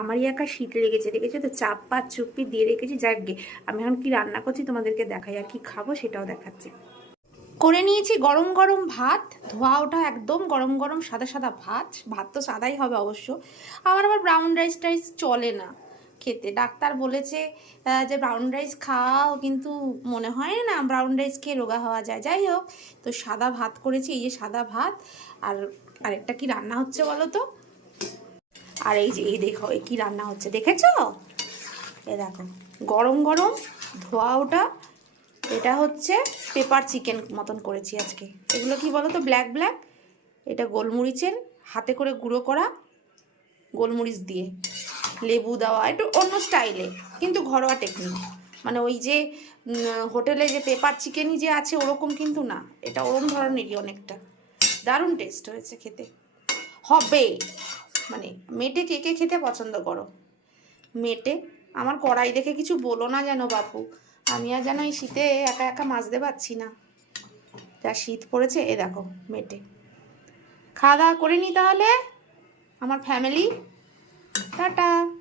আমারই একা শীত লেগেছে, দেখেছ? তো চাপ পাত চুপি দিয়ে রেখেছি। যাক আমি এখন কি রান্না করছি তোমাদেরকে দেখাই আর কি খাব সেটাও দেখাচ্ছি। করে নিয়েছি গরম গরম ভাত, ধোয়া ওঠা একদম গরম গরম সাদা সাদা ভাত ভাত তো সাদাই হবে অবশ্য। আমার আবার ব্রাউন রাইস টাইস চলে না খেতে। ডাক্তার বলেছে যে ব্রাউন রাইস খাও, কিন্তু মনে হয় না ব্রাউন রাইস খেয়ে রোগা হওয়া যায়। যাই হোক, তো সাদা ভাত করেছি, এই যে সাদা ভাত। আর আরেকটা কি রান্না হচ্ছে বলো তো? আর এই যে, এই দেখো, এই কি রান্না হচ্ছে, দেখেছ? এ দেখো, গরম গরম ধোয়া ওটা, এটা হচ্ছে পেপার চিকেন মতন করেছি আজকে। এগুলো কি বলো তো ব্ল্যাক ব্ল্যাক এটা গোলমরিচের হাতে করে গুঁড়ো করা গোলমরিচ দিয়ে। লেবু দেওয়া, একটু অন্য স্টাইলে কিন্তু ঘরোয়া টেকনিক মানে ওই যে হোটেলে যে পেপার চিকেনই যে আছে, ওরকম কিন্তু না। এটা ওরম ধরনেরই অনেকটা। দারুণ টেস্ট হয়েছে খেতে। হবে। মানে মেটে কে কে খেতে পছন্দ করো? মেটে আমার কড়াই দেখে কিছু বলো না যেন বাপু। আমি আর যেন এই শীতে একা একা মাজতে পারছি না। যা শীত পড়েছে, এ দেখো মেটে খাওয়া দাওয়া করে নি তাহলে? আমার ফ্যামিলি টাটা।